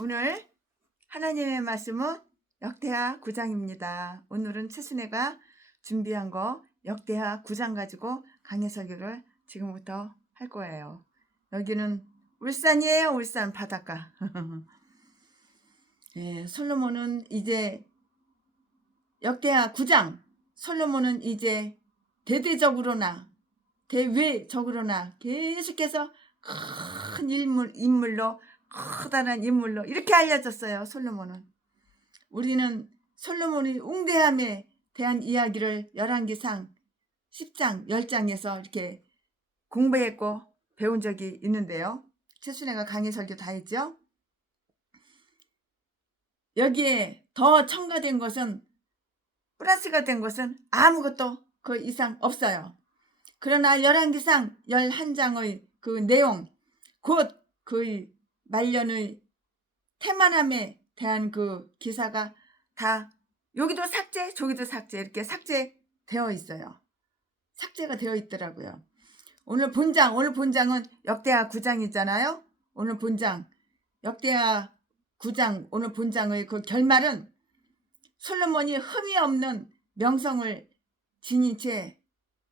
오늘 하나님의 말씀은 역대하 9장입니다. 오늘은 최순애가 준비한 거 역대하 9장 가지고 강해 설교를 지금부터 할 거예요. 여기는 울산이에요. 울산 바닷가. 네, 솔로몬은 이제 역대하 9장 솔로몬은 이제 대대적으로나 대외적으로나 계속해서 큰 인물로 커다란 인물로 이렇게 알려졌어요. 솔로몬은. 우리는 솔로몬의 웅대함에 대한 이야기를 열왕기상 10장, 10장에서 이렇게 공부했고 배운 적이 있는데요. 최순애가 강의 설교 다 했죠. 여기에 더 첨가된 것은 플러스가 된 것은 아무것도 그 이상 없어요. 그러나 열왕기상 11장의 그 내용, 곧 그 말년의 태만함에 대한 그 기사가 다 여기도 삭제, 저기도 삭제 이렇게 삭제되어 있어요. 삭제가 되어 있더라고요. 오늘 본장은 역대하 9장이잖아요. 오늘 본장, 역대하 9장 오늘 본장의 그 결말은 솔로몬이 흠이 없는 명성을 지닌 채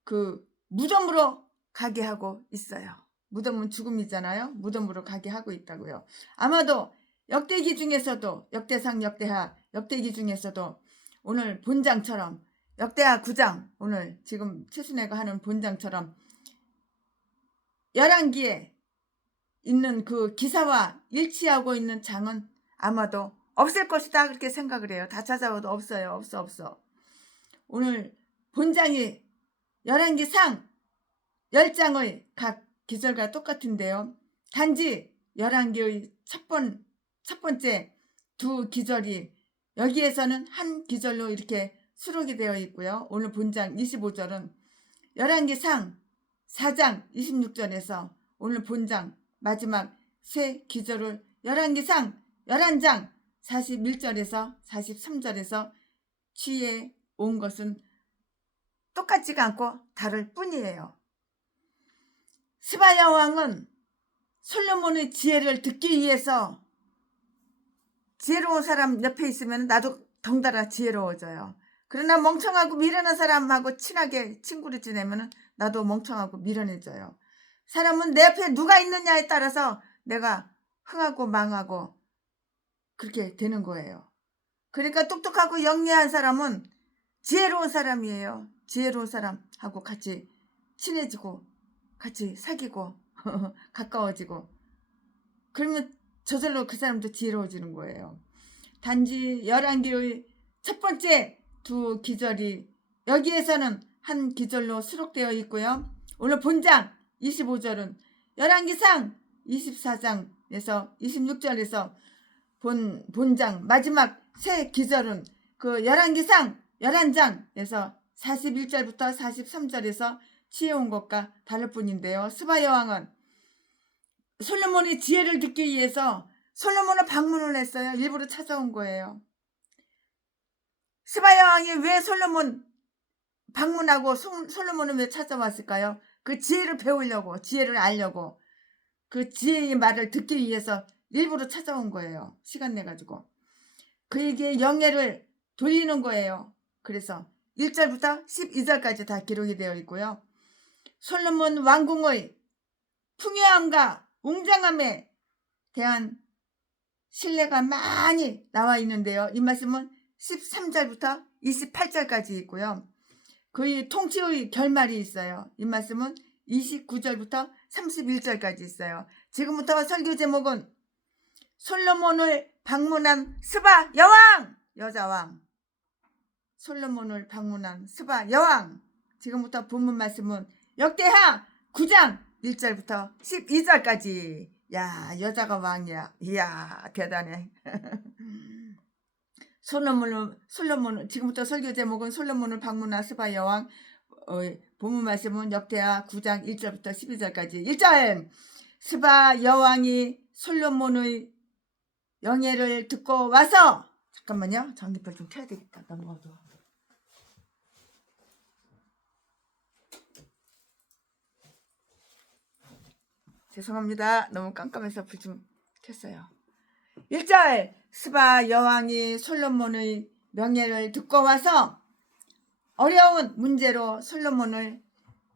그 무덤으로 가게 하고 있어요. 무덤은 죽음이잖아요. 무덤으로 가게 하고 있다고요. 아마도 역대기 중에서도 역대상, 역대하, 역대기 중에서도 오늘 본장처럼 역대하 9장 오늘 지금 최순애가 하는 본장처럼 11기에 있는 그 기사와 일치하고 있는 장은 아마도 없을 것이다 그렇게 생각을 해요. 다 찾아봐도 없어요. 없어. 오늘 본장이 11기상 10장의 각 기절과 똑같은데요. 단지 11개의 첫 번째 두 기절이 여기에서는 한 기절로 이렇게 수록이 되어 있고요. 오늘 본장 25절은 11기상 4장 26절에서 오늘 본장 마지막 세 기절을 11기상 11장 41절에서 43절에서 취해 온 것은 똑같지가 않고 다를 뿐이에요. 스바야 왕은 솔로몬의 지혜를 듣기 위해서 지혜로운 사람 옆에 있으면 나도 덩달아 지혜로워져요. 그러나 멍청하고 미련한 사람하고 친하게 친구를 지내면 나도 멍청하고 미련해져요. 사람은 내 옆에 누가 있느냐에 따라서 내가 흥하고 망하고 그렇게 되는 거예요. 그러니까 똑똑하고 영리한 사람은 지혜로운 사람이에요. 지혜로운 사람하고 같이 친해지고 같이 사귀고 가까워지고 그러면 저절로 그 사람도 지혜로워지는 거예요. 단지 11개의 첫 번째 두 기절이 여기에서는 한 기절로 수록되어 있고요. 오늘 본장 25절은 11기상 24장에서 26절에서 본장 마지막 세 기절은 그 11기상 11장에서 41절부터 43절에서 취해온 것과 다를 뿐인데요. 스바야 왕은 솔로몬의 지혜를 듣기 위해서 솔로몬을 방문을 했어요. 일부러 찾아온 거예요. 스바야 왕이 왜 솔로몬 방문하고 솔로몬은 왜 찾아왔을까요? 그 지혜를 배우려고, 지혜를 알려고, 그 지혜의 말을 듣기 위해서 일부러 찾아온 거예요. 시간 내가지고. 그에게 영예를 돌리는 거예요. 그래서 1절부터 12절까지 다 기록이 되어 있고요. 솔로몬 왕궁의 풍요함과 웅장함에 대한 신뢰가 많이 나와 있는데요. 이 말씀은 13절부터 28절까지 있고요. 그의 통치의 결말이 있어요. 이 말씀은 29절부터 31절까지 있어요. 지금부터 설교 제목은 솔로몬을 방문한 스바 여왕, 여자왕. 솔로몬을 방문한 스바 여왕. 지금부터 본문 말씀은 역대하 9장 1절부터 12절까지. 야, 여자가 왕이야. 이야, 대단해. 솔로몬 지금부터 설교 제목은 솔로몬을 방문한 스바 여왕. 본문 말씀은 역대하 9장 1절부터 12절까지. 1절 스바 여왕이 솔로몬의 영예를 듣고 와서 잠깐만요. 전기불 좀 켜야 되겠다. 너무 어두워. 죄송합니다. 너무 깜깜해서 불 좀 켰어요. 1절 스바 여왕이 솔로몬의 명예를 듣고 와서 어려운 문제로 솔로몬을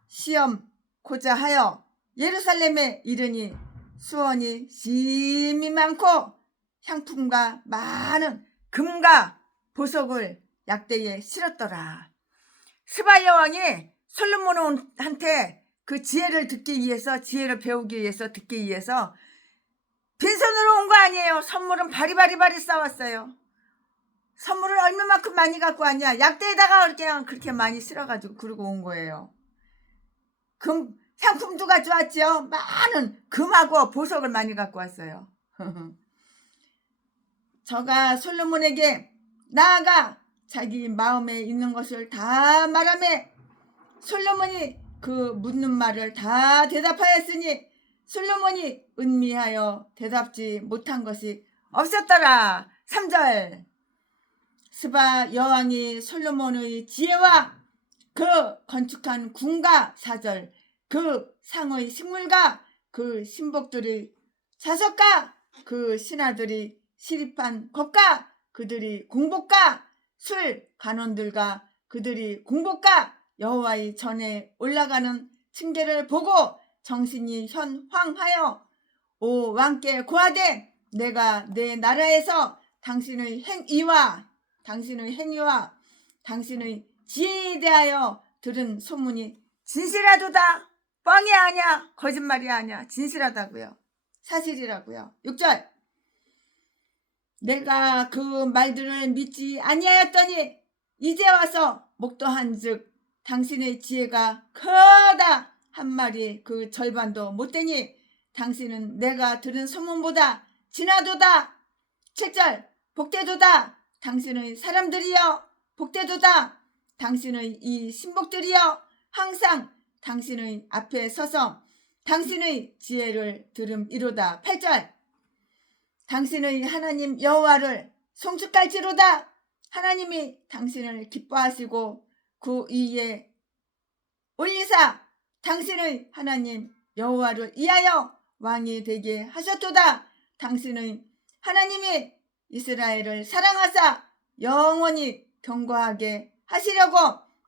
시험고자 하여 예루살렘에 이르니 수원이 심이 많고 향품과 많은 금과 보석을 약대에 실었더라. 스바 여왕이 솔로몬한테 그 지혜를 듣기 위해서, 지혜를 배우기 위해서, 듣기 위해서 빈손으로 온 거 아니에요. 선물은 바리바리 싸왔어요. 선물을 얼마만큼 많이 갖고 왔냐. 약대에다가 그냥 그렇게 많이 실어가지고 그러고 온 거예요. 향품도 가져왔죠. 많은 금하고 보석을 많이 갖고 왔어요. 저가 솔로몬에게 나아가 자기 마음에 있는 것을 다 말하며 솔로몬이 그 묻는 말을 다 대답하였으니 솔로몬이 은미하여 대답지 못한 것이 없었더라. 3절 스바 여왕이 솔로몬의 지혜와 그 건축한 궁과 4절 그 상의 식물과 그 신복들의 자석과 그 신하들이 시립한 것과 그들이 공복과 술 간원들과 그들이 공복과 여호와의 전에 올라가는 층계를 보고 정신이 현황하여 오 왕께 고하되 내가 내 나라에서 당신의 행위와 당신의 지혜에 대하여 들은 소문이 진실하도다. 뻥이 아니야. 거짓말이 아니야. 진실하다고요. 사실이라고요. 6절 내가 그 말들을 믿지 아니하였더니 이제 와서 목도한즉 당신의 지혜가 크다 한 말이 그 절반도 못되니 당신은 내가 들은 소문보다 진하도다. 7절 복되도다. 당신의 사람들이여 복되도다. 당신의 이 신복들이여 항상 당신의 앞에 서서 당신의 지혜를 들음이로다. 8절 당신의 하나님 여호와를 송축할지로다. 하나님이 당신을 기뻐하시고 그 위에 올리사 당신의 하나님 여호와를 위하여 왕이 되게 하셨도다. 당신의 하나님이 이스라엘을 사랑하사 영원히 경고하게 하시려고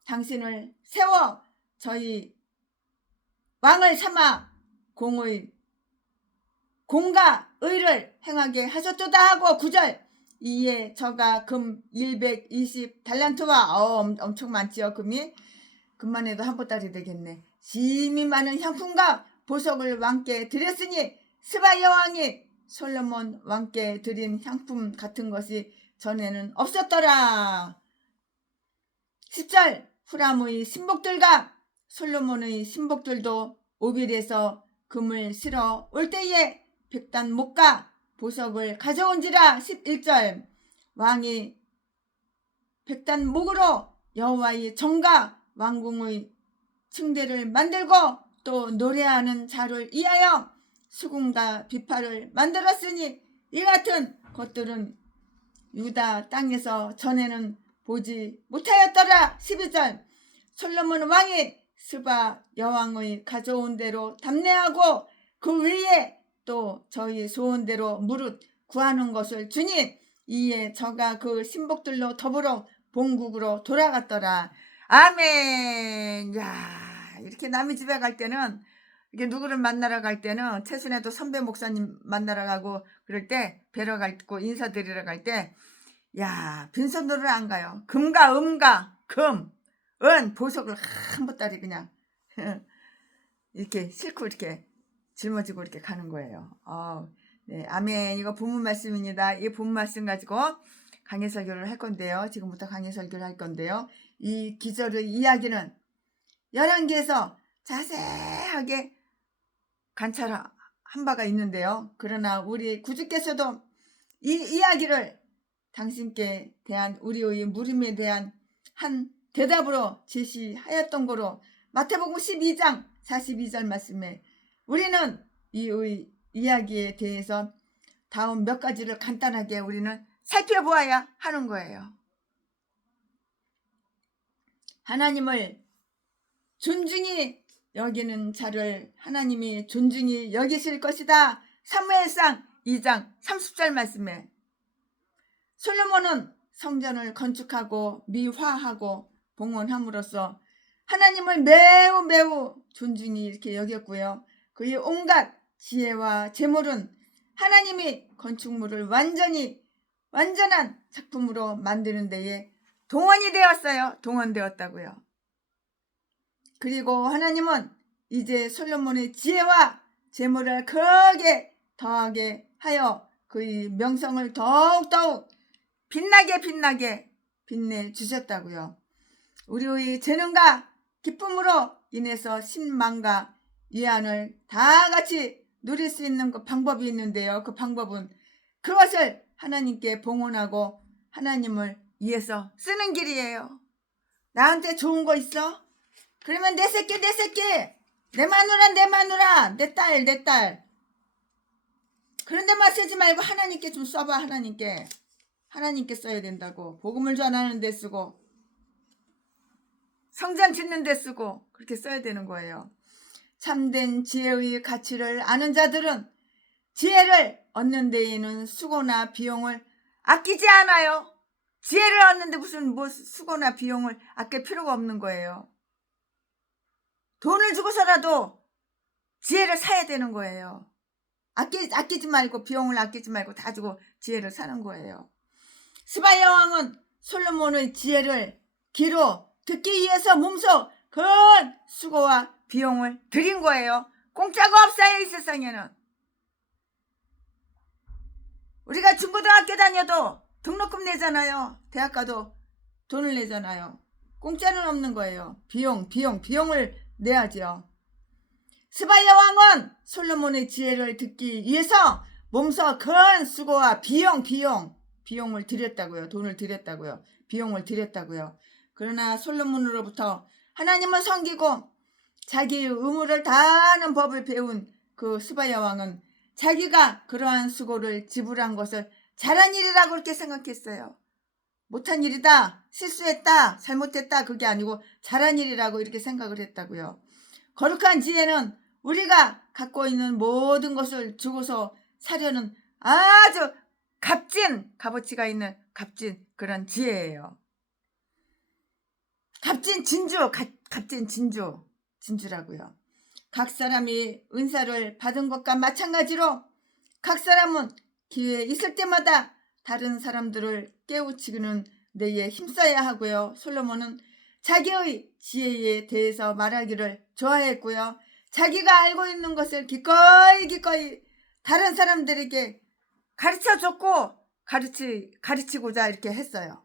당신을 세워 저희 왕을 삼아 공과 의를 행하게 하셨도다 하고 9절 이에 저가 금 120달란트와 엄청 많지요. 금만 해도 한 보따리 되겠네. 심히 많은 향품과 보석을 왕께 드렸으니 스바 여왕이 솔로몬 왕께 드린 향품 같은 것이 전에는 없었더라. 10절 후람의 신복들과 솔로몬의 신복들도 오빌에서 금을 실어 올 때에 백단 목과 보석을 가져온지라. 11절 왕이 백단 목으로 여호와의 정과 왕궁의 층대를 만들고 또 노래하는 자를 위하여 수금과 비파를 만들었으니 이 같은 것들은 유다 땅에서 전에는 보지 못하였더라. 12절 솔로몬 왕이 스바 여왕의 가져온 대로 담례하고 그 위에 또 저희 소원대로 무릇 구하는 것을 주니 이에 저가 그 신복들로 더불어 본국으로 돌아갔더라. 아멘. 야, 이렇게 남의 집에 갈 때는 이게 누구를 만나러 갈 때는 최순애도 선배 목사님 만나러 가고 그럴 때 뵈러 가고 인사드리러 갈 때 야, 빈손으로 안 가요. 금과 은과 은 보석을 한 보따리 그냥 이렇게 싣고 이렇게 짊어지고 이렇게 가는 거예요. 네, 아멘. 이거 본문 말씀입니다. 이 본문 말씀 가지고 강해 설교를 할 건데요. 지금부터 강해 설교를 할 건데요. 이 기절의 이야기는 열왕기에서 자세하게 관찰한 바가 있는데요. 그러나 우리 구주께서도 이 이야기를 당신께 대한 우리의 물음에 대한 한 대답으로 제시하였던 거로 마태복음 12장 42절 말씀에 우리는 이 이야기에 대해서 다음 몇 가지를 간단하게 우리는 살펴보아야 하는 거예요. 하나님을 존중히 여기는 자를 하나님이 존중히 여기실 것이다. 사무엘상 2장 30절 말씀에 솔로몬은 성전을 건축하고 미화하고 봉헌함으로써 하나님을 매우 매우 존중히 이렇게 여겼고요. 그의 온갖 지혜와 재물은 하나님이 건축물을 완전한 작품으로 만드는 데에 동원이 되었어요. 동원되었다고요. 그리고 하나님은 이제 솔로몬의 지혜와 재물을 크게 더하게 하여 그의 명성을 더욱더욱 빛나게 빛내 주셨다고요. 우리의 재능과 기쁨으로 인해서 신망과 위안을 다 같이 누릴 수 있는 그 방법이 있는데요. 그 방법은 그것을 하나님께 봉헌하고 하나님을 위해서 쓰는 길이에요. 나한테 좋은 거 있어? 그러면 내 새끼, 내 마누라, 내 딸. 그런 데만 쓰지 말고 하나님께 좀 써봐. 하나님께 써야 된다고. 복음을 전하는 데 쓰고 성전 짓는 데 쓰고 그렇게 써야 되는 거예요. 참된 지혜의 가치를 아는 자들은 지혜를 얻는 데에는 수고나 비용을 아끼지 않아요. 지혜를 얻는데 무슨 수고나 비용을 아낄 필요가 없는 거예요. 돈을 주고서라도 지혜를 사야 되는 거예요. 아끼지 말고 비용을 아끼지 말고 다 주고 지혜를 사는 거예요. 스바 여왕은 솔로몬의 지혜를 귀로 듣기 위해서 몸소 큰 수고와 비용을 들인 거예요. 공짜가 없어요. 이 세상에는. 우리가 중고등학교 다녀도 등록금 내잖아요. 대학 가도 돈을 내잖아요. 공짜는 없는 거예요. 비용을 내야죠. 스바 여왕은 솔로몬의 지혜를 듣기 위해서 몸소 큰 수고와 비용을 들였다고요. 돈을 들였다고요. 비용을 들였다고요. 그러나 솔로몬으로부터 하나님을 섬기고 자기의 의무를 다하는 법을 배운 그 스바 여왕은 자기가 그러한 수고를 지불한 것을 잘한 일이라고 그렇게 생각했어요. 못한 일이다, 실수했다, 잘못했다 그게 아니고 잘한 일이라고 이렇게 생각을 했다고요. 거룩한 지혜는 우리가 갖고 있는 모든 것을 주고서 사려는 아주 값어치가 있는 값진 그런 지혜예요. 값진 진주라고요. 각 사람이 은사를 받은 것과 마찬가지로 각 사람은 기회 있을 때마다 다른 사람들을 깨우치는 데에 힘써야 하고요. 솔로몬은 자기의 지혜에 대해서 말하기를 좋아했고요. 자기가 알고 있는 것을 기꺼이 다른 사람들에게 가르쳐줬고 가르치고자 이렇게 했어요.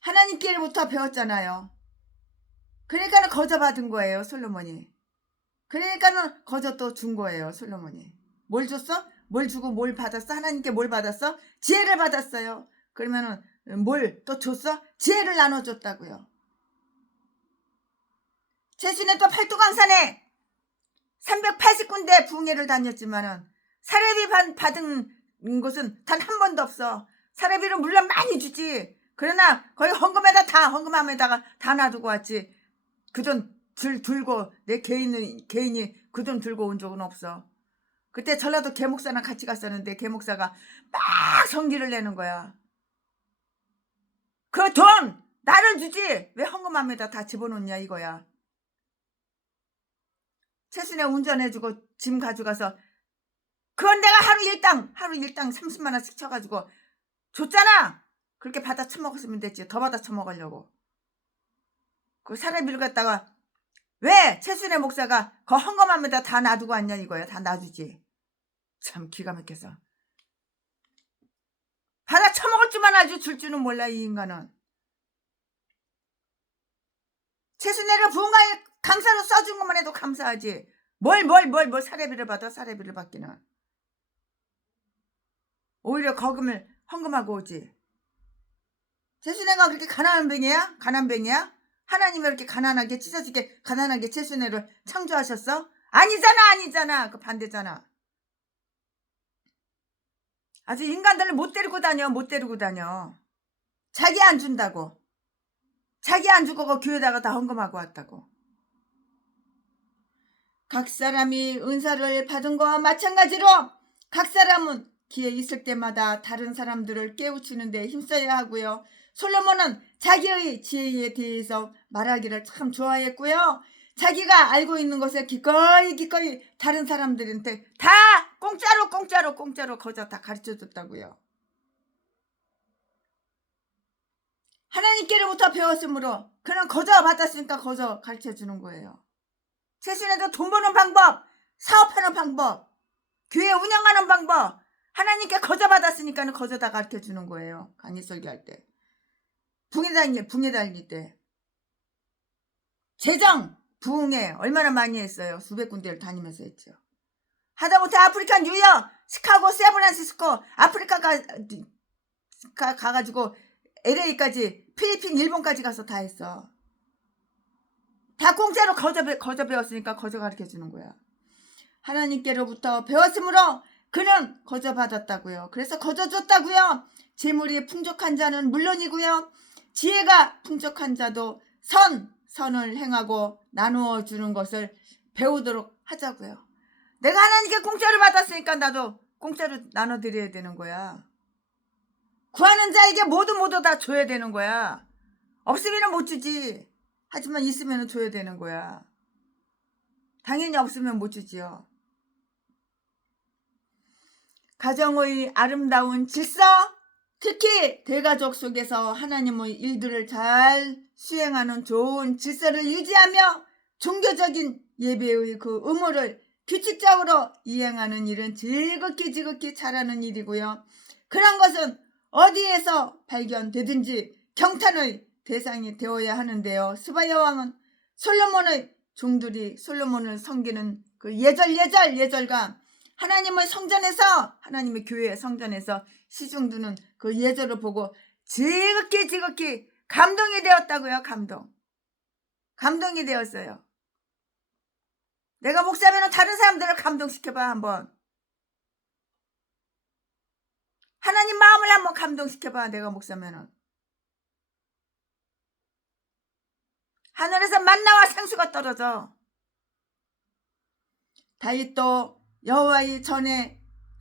하나님께로부터 배웠잖아요. 그러니까 거저 받은 거예요. 솔로몬이. 그러니까 거저 또 준 거예요. 솔로몬이. 뭘 줬어? 뭘 주고 뭘 받았어? 하나님께 뭘 받았어? 지혜를 받았어요. 그러면은 뭘 또 줬어? 지혜를 나눠줬다고요. 제순에 또 팔도강산에 380군데 부흥회를 다녔지만은 사례비 받은 곳은 단 한 번도 없어. 사례비는 물론 많이 주지. 그러나 거의 헌금함에다가 다 놔두고 왔지. 그 돈 들고 내 개인이 그 돈 들고 온 적은 없어. 그때 전라도 계목사랑 같이 갔었는데 계목사가 막 성기를 내는 거야. 그 돈 나를 주지 왜 헌금함에다 다 집어넣냐 이거야. 최순애 운전해주고 짐 가져가서 그건 내가 하루 일당 30만 원씩 쳐가지고 줬잖아. 그렇게 받아 처먹었으면 됐지. 더 받아 처먹으려고. 그 사례비를 갖다가 왜 최순애 목사가 그 헌금함에다 다 놔두고 왔냐 이거야. 다 놔주지. 참 기가 막혀서. 받아 처먹을 줄만 알지 줄 줄은 몰라 이 인간은. 최순애를 부흥회 강사로 써준 것만 해도 감사하지. 뭘 사례비를 받아 사례비를 받기는. 오히려 거금을 헌금하고 오지. 최순애가 그렇게 가난뱅이야? 하나님이 이렇게 가난하게 찢어지게 가난하게 최순애를 창조하셨어? 아니잖아. 그 반대잖아. 아주 인간들을 못 데리고 다녀. 자기 안 준다고. 자기 안 주고 그 교회다가 다 헌금하고 왔다고. 각 사람이 은사를 받은 거와 마찬가지로 각 사람은 기회 있을 때마다 다른 사람들을 깨우치는 데 힘써야 하고요. 솔로몬은 자기의 지혜에 대해서 말하기를 참 좋아했고요. 자기가 알고 있는 것을 기꺼이 다른 사람들한테 다 공짜로 거저 다 가르쳐줬다고요. 하나님께로부터 배웠으므로 그는 거저 받았으니까 거저 가르쳐주는 거예요. 최신에도 돈 버는 방법, 사업하는 방법, 교회 운영하는 방법, 하나님께 거저 받았으니까 거저 다 가르쳐주는 거예요. 강의 설교할 때, 붕에 달릴 때, 재정 부흥회 얼마나 많이 했어요. 수백 군데를 다니면서 했죠. 하다못해 아프리카 뉴욕, 시카고, 샌프란시스코, 아프리카 가가지고 LA까지, 필리핀, 일본까지 가서 다 했어. 다 공짜로 거저 배웠으니까 거저 가르쳐주는 거야. 하나님께로부터 배웠으므로 그는 거저 받았다고요. 그래서 거저 줬다고요. 재물이 풍족한 자는 물론이고요. 지혜가 풍족한 자도 선을 행하고 나누어 주는 것을 배우도록 하자고요. 내가 하나님께 공짜로 받았으니까 나도 공짜로 나눠드려야 되는 거야. 구하는 자에게 모두 다 줘야 되는 거야. 없으면 못 주지. 하지만 있으면 줘야 되는 거야. 당연히 없으면 못 주지요. 가정의 아름다운 질서, 특히 대가족 속에서 하나님의 일들을 잘 수행하는 좋은 질서를 유지하며 종교적인 예배의 그 의무를 규칙적으로 이행하는 일은 지극히 잘하는 일이고요. 그런 것은 어디에서 발견되든지 경탄의 대상이 되어야 하는데요. 스바야 왕은 솔로몬의 종들이 솔로몬을 섬기는 그 예절과 하나님의 성전에서, 하나님의 교회의 성전에서 시중드는 그 예절을 보고 지극히 감동이 되었다고요. 감동이 되었어요. 내가 목사면 다른 사람들을 감동시켜봐. 한번 하나님 마음을 한번 감동시켜봐. 내가 목사면은 하늘에서 만나와 생수가 떨어져. 다윗도 여호와의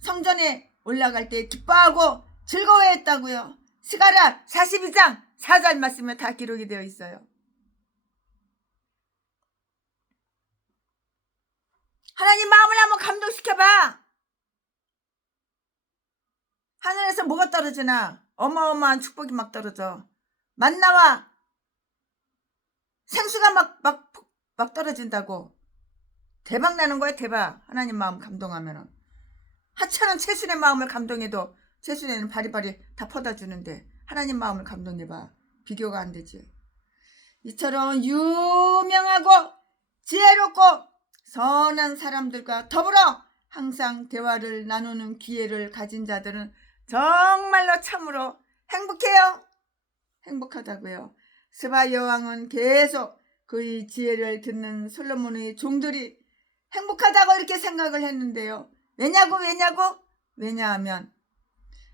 성전에 올라갈 때 기뻐하고 즐거워했다고요. 스가랴 42장 4절 말씀에 다 기록이 되어 있어요. 하나님 마음을 한번 감동시켜봐. 하늘에서 뭐가 떨어지나? 어마어마한 축복이 막 떨어져. 만나와 생수가 막 떨어진다고. 대박 나는 거야. 대박. 하나님 마음 감동하면은. 하찮은 채순의 마음을 감동해도 채순에는 바리바리 다 퍼다 주는데 하나님 마음을 감동해봐. 비교가 안 되지. 이처럼 유명하고 지혜롭고 선한 사람들과 더불어 항상 대화를 나누는 기회를 가진 자들은 정말로 참으로 행복해요. 행복하다고요. 스바 여왕은 계속 그의 지혜를 듣는 솔로몬의 종들이 행복하다고 이렇게 생각을 했는데요. 왜냐하면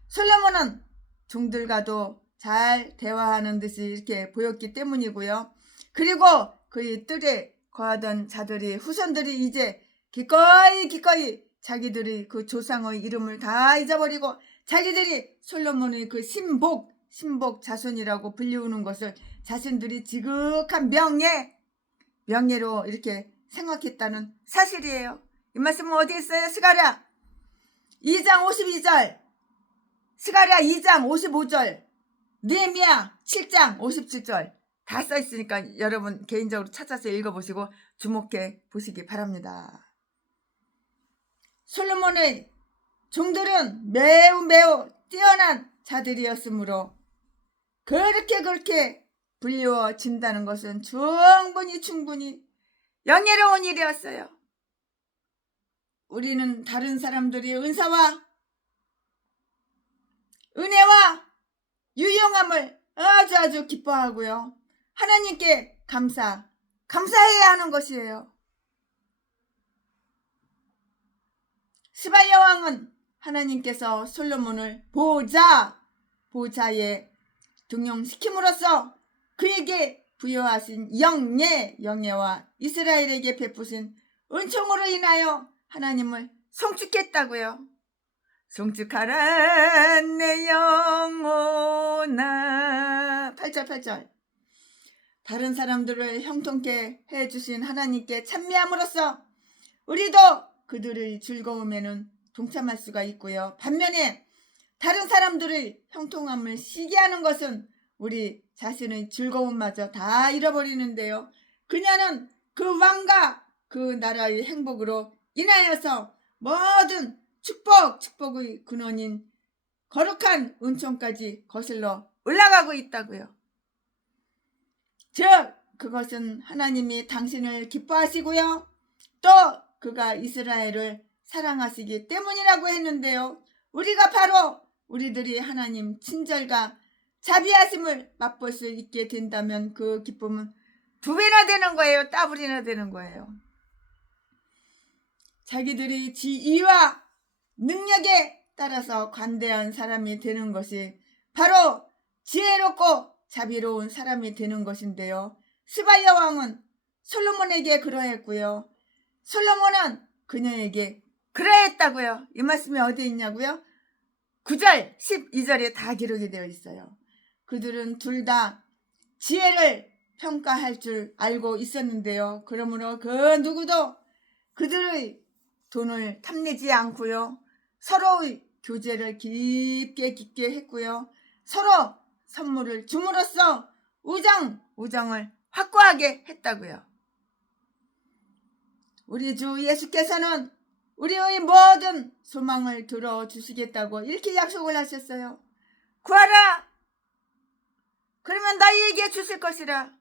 솔로몬은 종들과도 잘 대화하는 듯이 이렇게 보였기 때문이고요. 그리고 그의 뜰에 거하던 자들이, 후손들이 이제 기꺼이 자기들이 그 조상의 이름을 다 잊어버리고 자기들이 솔로몬의 그 신복 자손이라고 불리우는 것을 자신들이 지극한 명예로 이렇게 생각했다는 사실이에요. 이 말씀은 어디 있어요? 스가랴 2장 52절, 스가랴 2장 55절, 느헤미야 7장 57절 다 써있으니까 여러분 개인적으로 찾아서 읽어보시고 주목해 보시기 바랍니다. 솔로몬의 종들은 매우 뛰어난 자들이었으므로 그렇게 불리워진다는 것은 충분히 영예로운 일이었어요. 우리는 다른 사람들의 은혜와 유용함을 아주 기뻐하고요. 하나님께 감사해야 하는 것이에요. 스바 여왕은 하나님께서 솔로몬을 보좌에 등용시킴으로써 그에게 부여하신 영예와 이스라엘에게 베푸신 은총으로 인하여 하나님을 송축했다고요. 송축하라 내 영혼아. 8절 8절. 다른 사람들을 형통케 해주신 하나님께 찬미함으로써 우리도 그들의 즐거움에는 동참할 수가 있고요. 반면에 다른 사람들의 형통함을 시기하는 것은 우리 자신의 즐거움마저 다 잃어버리는데요. 그녀는 그 왕과 그 나라의 행복으로 인하여서 모든 축복의 근원인 거룩한 은총까지 거슬러 올라가고 있다고요. 즉 그것은 하나님이 당신을 기뻐하시고요. 또 그가 이스라엘을 사랑하시기 때문이라고 했는데요. 우리가 바로 우리들이 하나님 친절과 자비하심을 맛볼 수 있게 된다면 그 기쁨은 2배나 되는 거예요. 더블이나 되는 거예요. 자기들이 지위와 능력에 따라서 관대한 사람이 되는 것이 바로 지혜롭고 자비로운 사람이 되는 것인데요. 스바 여왕은 솔로몬에게 그러했고요. 솔로몬은 그녀에게 그러했다고요. 이 말씀이 어디에 있냐고요? 9절 12절에 다 기록이 되어 있어요. 그들은 둘 다 지혜를 평가할 줄 알고 있었는데요. 그러므로 그 누구도 그들의 돈을 탐내지 않고요. 서로의 교제를 깊게 했고요. 서로 선물을 줌으로써 우정을 확고하게 했다고요. 우리 주 예수께서는 우리의 모든 소망을 들어주시겠다고 이렇게 약속을 하셨어요. 구하라. 그러면 너희에게 주실 것이라.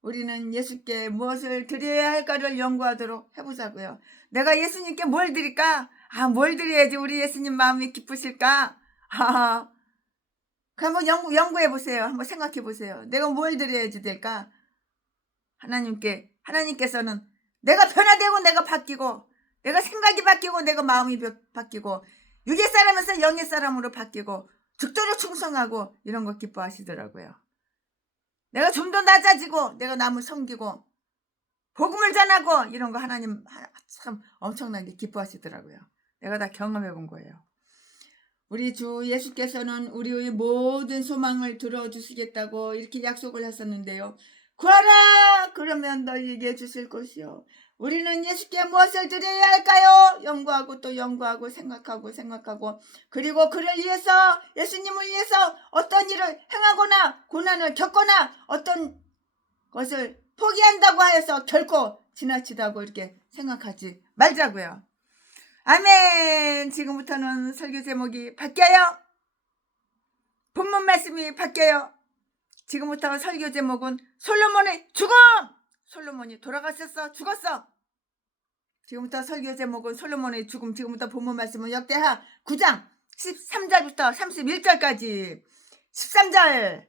우리는 예수께 무엇을 드려야 할까를 연구하도록 해보자고요. 내가 예수님께 뭘 드릴까? 뭘 드려야지 우리 예수님 마음이 기쁘실까? 한번 연구해 보세요. 한번 생각해 보세요. 내가 뭘 드려야지 될까? 하나님께서는 내가 변화되고 내가 바뀌고 내가 생각이 바뀌고 내가 마음이 바뀌고 육의 사람에서 영의 사람으로 바뀌고 죽도록 충성하고 이런 거 기뻐하시더라고요. 내가 좀 더 낮아지고 내가 남을 섬기고 복음을 전하고 이런 거 하나님 참 엄청나게 기뻐하시더라고요. 내가 다 경험해 본 거예요. 우리 주 예수께서는 우리의 모든 소망을 들어주시겠다고 이렇게 약속을 하셨는데요. 구하라 그러면 너희에게 주실 것이요. 우리는 예수께 무엇을 드려야 할까요? 연구하고 또 연구하고 생각하고 그리고 그를 위해서 예수님을 위해서 어떤 일을 행하거나 고난을 겪거나 어떤 것을 포기한다고 하여서 결코 지나치다고 이렇게 생각하지 말자고요. 아멘. 지금부터는 설교 제목이 바뀌어요. 본문 말씀이 바뀌어요. 지금부터 설교 제목은 솔로몬의 죽음. 솔로몬이 돌아가셨어. 죽었어. 지금부터 설교 제목은 솔로몬의 죽음. 지금부터 본문 말씀은 역대하 9장 13절부터 31절까지. 13절.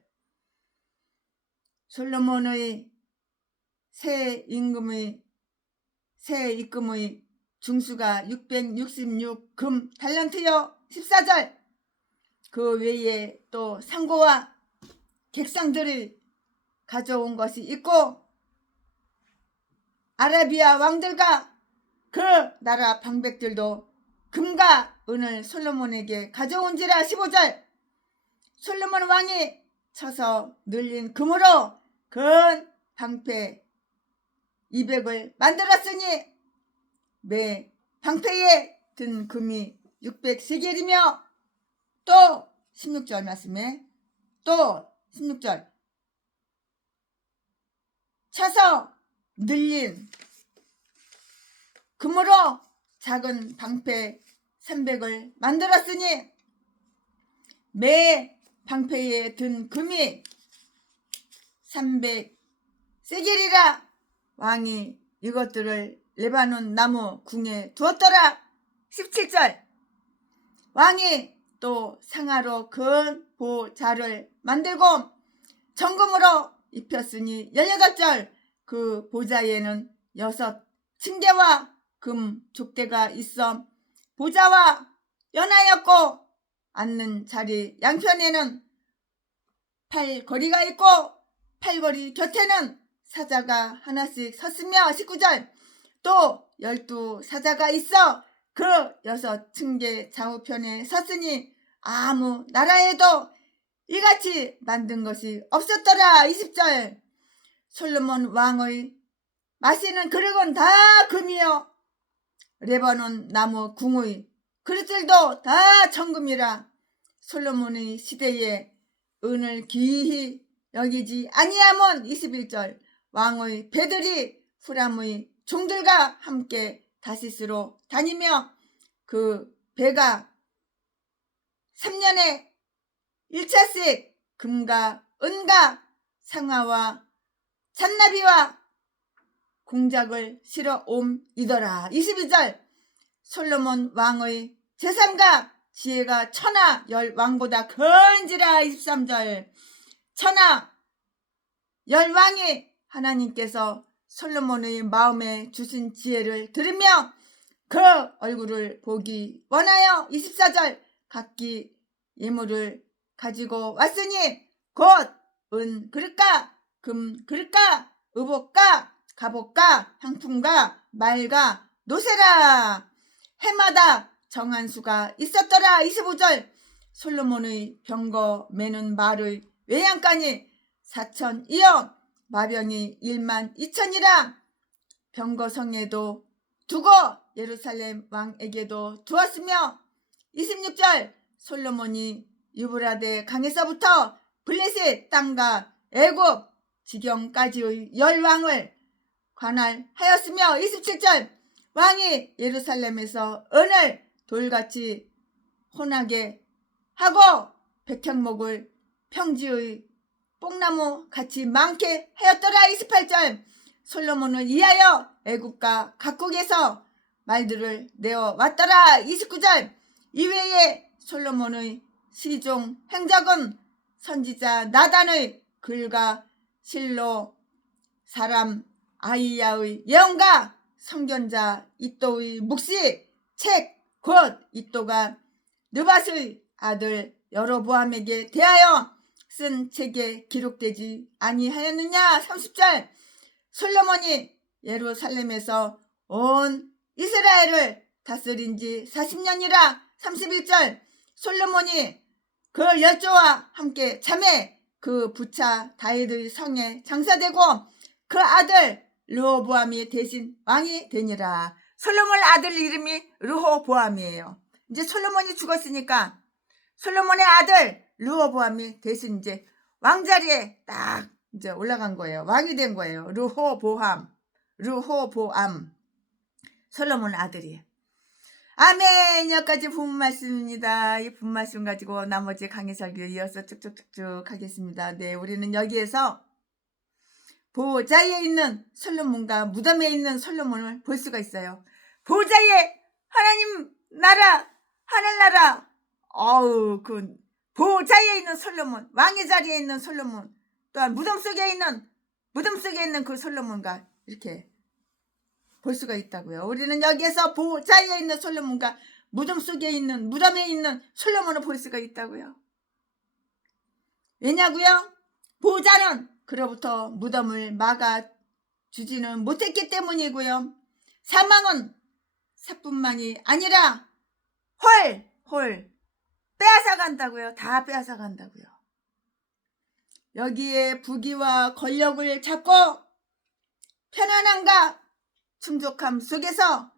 솔로몬의 새 입금의 중수가 666금 달란트요. 14절. 그 외에 또 상고와 객상들을 가져온 것이 있고 아라비아 왕들과 그 나라 방백들도 금과 은을 솔로몬에게 가져온지라. 15절. 솔로몬 왕이 쳐서 늘린 금으로 근 방패 200을 만들었으니 매 방패에 든 금이 600세겔이며 또 16절 말씀에 또 16절 쳐서 늘린 금으로 작은 방패 300을 만들었으니 매 방패에 든 금이 300세겔이라. 왕이 이것들을 레바논 나무 궁에 두었더라. 17절. 왕이 또 상아로 큰 보좌를 만들고 정금으로 입혔으니 18절. 그 보좌에는 6 층계와 금 족대가 있어 보좌와 연하였고 앉는 자리 양편에는 팔걸이가 있고 팔걸이 곁에는 사자가 하나씩 섰으며 19절. 또 12 사자가 있어 그 6층계 좌우편에 섰으니 아무 나라에도 이같이 만든 것이 없었더라. 20절 솔로몬 왕의 마시는 그릇은 다 금이요 레바논 나무 궁의 그릇들도 다 정금이라. 솔로몬의 시대에 은을 귀히 여기지 아니하면 21절 왕의 배들이 후람의 종들과 함께 다시스로 다니며 그 배가 3년에 1차씩 금과 은과 상아와 잔나비와 공작을 실어 옴이더라. 22절 솔로몬 왕의 재산과 지혜가 천하 열 왕보다 큰지라. 23절 천하 열 왕이 하나님께서 솔로몬의 마음에 주신 지혜를 들으며 그 얼굴을 보기 원하여 24절 각기 예물을 가지고 왔으니 곧 은 그릇과 금 그릇과 의복과 갑옷과 향품과 말과 노새라. 해마다 정한 수가 있었더라. 25절 솔로몬의 병거 매는 말의 외양간이 4,000이요 마병이 12,000이라. 병거성에도 두고 예루살렘 왕에게도 두었으며 26절 솔로몬이 유브라데 강에서부터 블레셋 땅과 애굽 지경까지의 10왕을 관할하였으며 27절 왕이 예루살렘에서 은을 돌같이 혼하게 하고 백향목을 평지의 뽕나무 같이 많게 하였더라. 28절 솔로몬을 위하여 애굽과 각국에서 말들을 내어왔더라. 29절 이외에 솔로몬의 시종 행적은 선지자 나단의 글과 실로 사람 아이야의 예언과 선견자 이또의 묵시 책 곧 이또가 느밧의 아들 여로보암에게 대하여 쓴 책에 기록되지 아니하였느냐. 30절 솔로몬이 예루살렘에서 온 이스라엘을 다스린 지 40년이라. 31절 솔로몬이 그 열조와 함께 참해 그 부차 다윗의 성에 장사되고 그 아들 르호보암이 대신 왕이 되니라. 솔로몬 아들 이름이 르호보암이에요. 이제 솔로몬이 죽었으니까 솔로몬의 아들 르호보암이 대신 이제 왕자리에 딱 이제 올라간 거예요. 왕이 된 거예요. 르호보암 솔로몬 아들이. 아멘. 여기까지 본 말씀입니다. 이 본 말씀 가지고 나머지 강의 설교 이어서 쭉쭉쭉쭉 하겠습니다. 네, 우리는 여기에서 보좌에 있는 솔로몬과 무덤에 있는 솔로몬을 볼 수가 있어요. 보좌에 하나님 나라 하늘나라 그 보좌에 있는 솔로몬 왕의 자리에 있는 솔로몬 또한 무덤 속에 있는 그 솔로몬과 이렇게 볼 수가 있다고요. 우리는 여기에서 보좌에 있는 솔로몬과 무덤 속에 있는 무덤에 있는 솔로몬을 볼 수가 있다고요. 왜냐고요? 보좌는 그로부터 무덤을 막아주지는 못했기 때문이고요. 사망은 사뿐만이 아니라 홀 빼앗아간다고요. 다 빼앗아간다고요. 여기에 부귀와 권력을 잡고 편안함과 충족함 속에서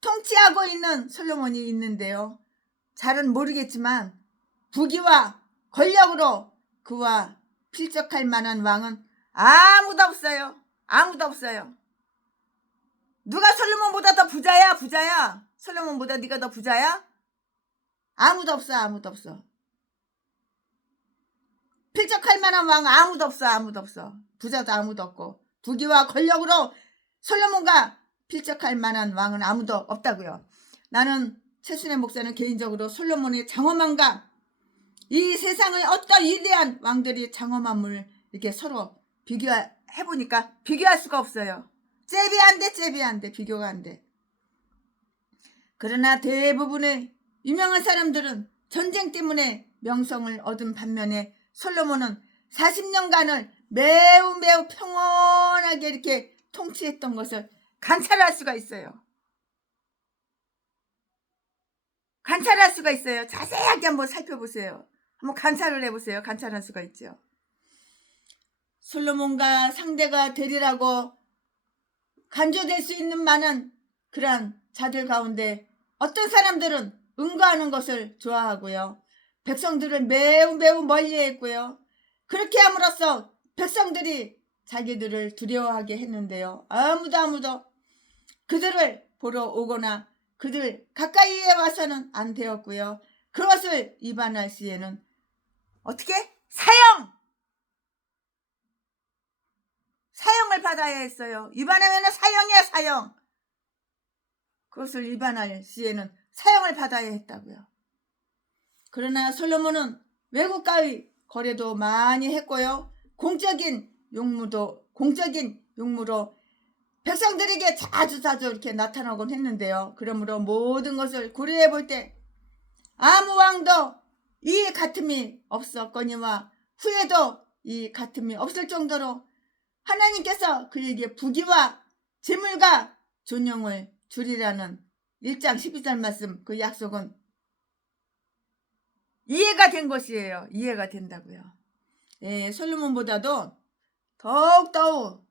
통치하고 있는 솔로몬이 있는데요. 잘은 모르겠지만 부귀와 권력으로 그와 필적할 만한 왕은 아무도 없어요. 아무도 없어요. 누가 솔로몬보다 더 부자야? 솔로몬보다 네가 더 부자야? 아무도 없어. 아무도 없어. 필적할 만한 왕은 아무도 없어. 부자도 아무도 없고 부귀와 권력으로 솔로몬과 필적할 만한 왕은 아무도 없다고요. 나는 최순애 목사는 개인적으로 솔로몬의 장엄함과 이 세상의 어떤 위대한 왕들이 장엄함을 이렇게 서로 비교해보니까 비교할 수가 없어요. 잽이 안 돼. 비교가 안 돼. 그러나 대부분의 유명한 사람들은 전쟁 때문에 명성을 얻은 반면에 솔로몬은 40년간을 매우 평온하게 이렇게 통치했던 것을 관찰할 수가 있어요. 관찰할 수가 있어요. 자세하게 한번 살펴보세요. 한번 관찰을 해보세요. 관찰할 수가 있죠. 솔로몬과 상대가 되리라고 간주될 수 있는 많은 그러한 자들 가운데 어떤 사람들은 응거하는 것을 좋아하고요. 백성들을 매우 매우 멀리했고요. 그렇게 함으로써 백성들이 자기들을 두려워하게 했는데요. 아무도 그들을 보러 오거나 그들 가까이에 와서는 안 되었고요. 그것을 위반할 시에는 어떻게? 사형을 받아야 했어요. 위반하면 사형이야, 사형. 그것을 위반할 시에는 사형을 받아야 했다고요. 그러나 솔로몬은 외국과의 거래도 많이 했고요. 공적인 용무로 백성들에게 자주 이렇게 나타나곤 했는데요. 그러므로 모든 것을 고려해 볼 때 아무 왕도 이 같음이 없었거니와 후에도 이 같음이 없을 정도로 하나님께서 그에게 부귀와 재물과 존영을 주리라는 1장 12절 말씀, 그 약속은 이해가 된 것이에요. 이해가 된다고요. 예, 솔로몬보다도 더욱더욱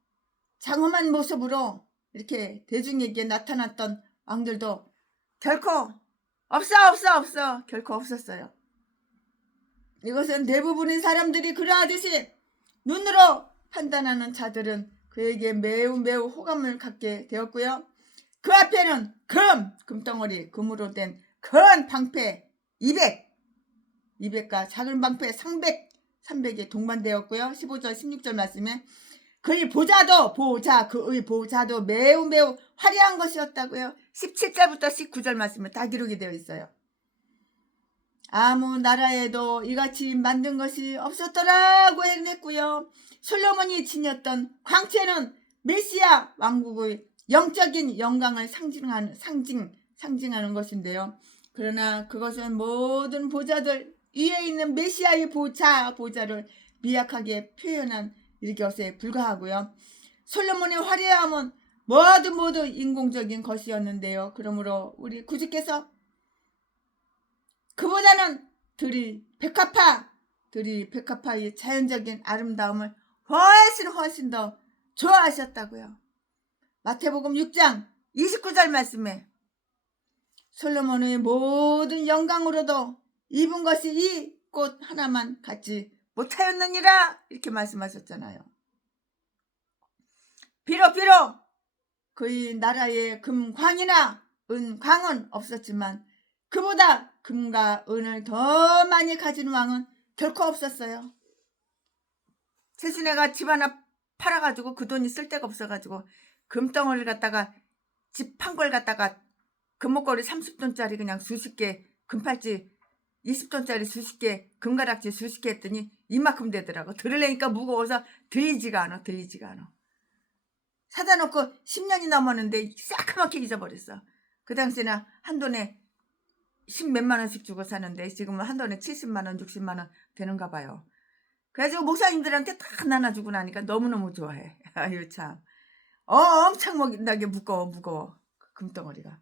장엄한 모습으로 이렇게 대중에게 나타났던 왕들도 결코 없어. 결코 없었어요. 이것은 대부분의 사람들이 그러하듯이 눈으로 판단하는 자들은 그에게 매우 매우 호감을 갖게 되었고요. 그 앞에는 금덩어리, 금으로 된 큰 방패 200과 작은 방패 300이 동반되었고요. 15절 16절 말씀에 그의 그의 보좌도 매우 매우 화려한 것이었다고요. 17절부터 19절 말씀에 다 기록이 되어 있어요. 아무 나라에도 이같이 만든 것이 없었더라고 했고요. 솔로몬이 지녔던 광채는 메시아 왕국의 영적인 영광을 상징하는 것인데요. 그러나 그것은 모든 보좌들 위에 있는 메시아의 보좌를 미약하게 표현한 것에 불과하고요. 솔로몬의 화려함은 모두 인공적인 것이었는데요. 그러므로 우리 구주께서 그보다는 들이 백합화의 자연적인 아름다움을 훨씬 더 좋아하셨다고요. 마태복음 6장 29절 말씀에 솔로몬의 모든 영광으로도 입은 것이 이 꽃 하나만 갖지 못하였느니라 이렇게 말씀하셨잖아요. 비록 그의 나라에 금광이나 은광은 없었지만 그보다 금과 은을 더 많이 가진 왕은 결코 없었어요. 최순애가 집 하나 팔아가지고 그 돈이 쓸 데가 없어가지고 금덩어리를 갖다가 집 판 걸 갖다가 금목걸이 30돈짜리 그냥 수십 개, 금팔찌 20돈짜리 수십 개, 금가락지 수십 개 했더니 이만큼 되더라고. 들으려니까 무거워서 들리지가 않아. 사다 놓고 10년이 넘었는데 새까맣게 잊어버렸어. 그 당시에는 한 돈에 10몇만 원씩 주고 사는데 지금은 한 돈에 70만 원, 60만 원 되는가 봐요. 그래가지고 목사님들한테 다 나눠주고 나니까 너무너무 좋아해. 아유 참. 엄청 먹인다게 무거워. 금덩어리가.